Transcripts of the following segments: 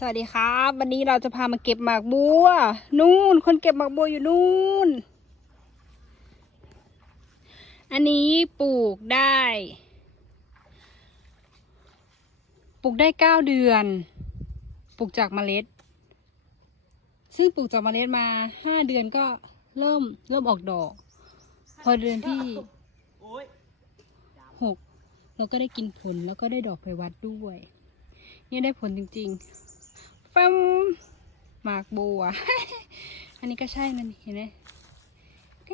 สวัสดีครับ วันนี้เราจะพามาเก็บหมากบัว นู่น คนเก็บหมากบัวอยู่นู่น อันนี้ปลูกได้ ปลูกได้เก้าเดือน ปลูกจากเมล็ด ซึ่งปลูกจากเมล็ดมาห้าเดือนก็เริ่มเริ่มออกดอก พอเดือนที่หกเราก็ได้กินผลแล้วก็ได้ดอกไปวัดด้วย เนี่ยได้ผลจริง ๆ แฟมหมากบัว อันนี้ก็ใช่นั่นเห็นไหมเ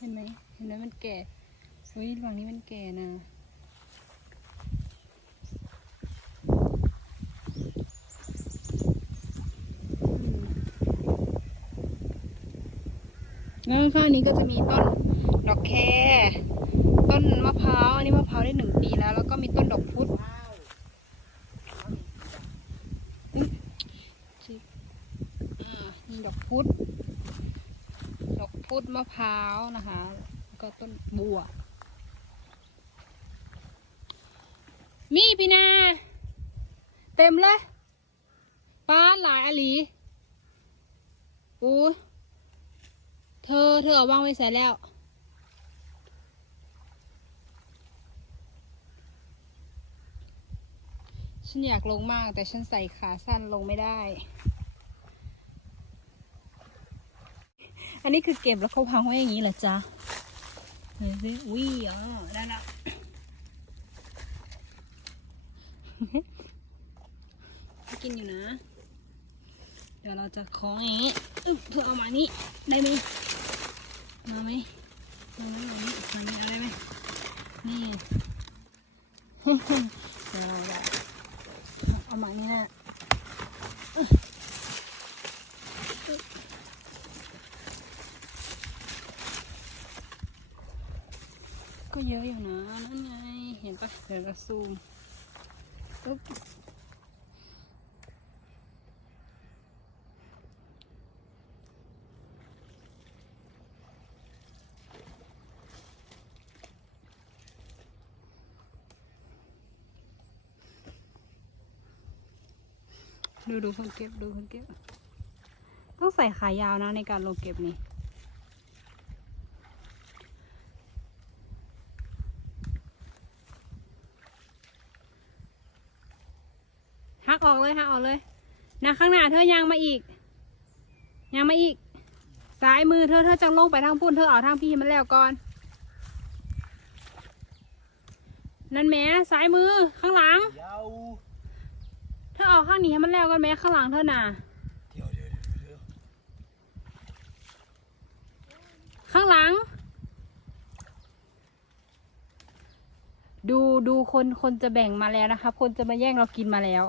ห็นไหมเห็นไหมมันแก่เฮ้ยฝั่งนี้มันแก่นะ แล้วข้างนี้ก็จะมีต้นดอกแคต้นมะพร้าวอันนี้มะพร้าวได้หนึ่งปีแล้ว แล้วก็มีต้นดอกพุธนี่ดอกพุธดอกพุธมะพร้าวนะคะแล้วก็ต้นบัว มีพี่นา เต็มเลยป้าหลายอลีอู้ เธอ เธอเอาวางไว้ใส่แล้ว ฉันอยากลงมากแต่ฉันใส่ขาสั้นลงไม่ได้ อันนี้คือเก็บแล้วเขาพังไว้อย่างนี้เหรอจ๊ะเฮ้ยสิอุ้ยอ๋อได้ละกินอยู่นะ เดี๋ยวเราจะคล้องอย่างนี้เพื่อเอามานี่ได้ไหม มาไหมมาไหมมานี่มานี่เอาได้ไหมนี่เดี๋ยวเราจะเอามานี่นะก็เยอะอยู่นะนั่นไง เห็นปะเดี๋ยวเราซูมอึ๊บ ดูดูคนเก็บดูคนเก็บ ต้องใส่ขายาวนะในการลงเก็บนี่หักออกเลยหักออกเลยนะข้างหน้าเธอยางมาอีกยางมาอีกซ้ายมือเธอเธอจังลงไปทางพุ่นเธอเอาทางพี่มันแล้วก่อน นั่นแหม่ซ้ายมือข้างหลัง เดี๋ยว เธอเอา ข้างนี้ให้มันแล้วกันไหมข้างหลังเธอน่ะเดี๋ยวเดี๋ยวเดี๋ยวข้างหลัง ดูดูคนคนจะแบ่งมาแล้วนะคะ คนจะมาแย่งเรากินมาแล้ว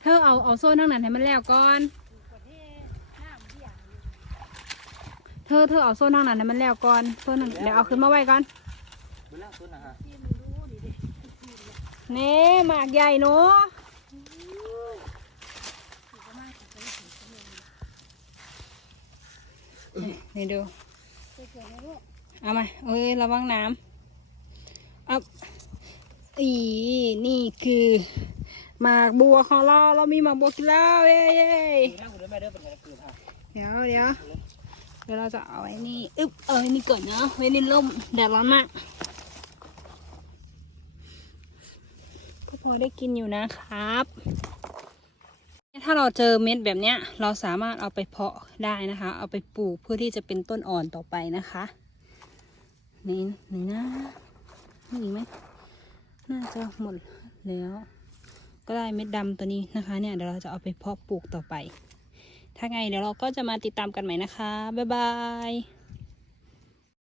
เธอเอาเอาโซนทั้งนั้นให้มันแล้วก่อน เธอเธอเอาโซนทั้งนั้นให้มันแล้วก่อนโซนนั้นเดี๋ยวเอาขึ้นมาไว้ก่อน ดูล่างสุดนะฮะเน่หมากใหญ่เนาะนี่ดู เอามา เอ้ย ระวังน้ำอับอีนี่คือหมากบัวของเรา เรามีหมากบัวกินแล้วเย้เย้เดี๋ยวเดี๋ยวเดี๋ยวเราจะเอาไอ้นี่ อึ๊บ เอาไอ้นี่ก่อนเนาะไว้ในร่มแดดร้อนมาก ก็พอได้กินอยู่นะครับ ถ้าเราเจอเม็ดแบบเนี้ย เราสามารถเอาไปเพาะได้นะคะ เอาไปปลูกเพื่อที่จะเป็นต้นอ่อนต่อไปนะคะ นี่นี่นะมีอีกไหมน่าจะหมดแล้ว ก็ได้เม็ดดำตัวนี้นะคะ เนี่ยเดี๋ยวเราจะเอาไปเพาะปลูกต่อไป ถ้าไงเดี๋ยวเราก็จะมาติดตามกันใหม่นะคะ บ๊ายบาย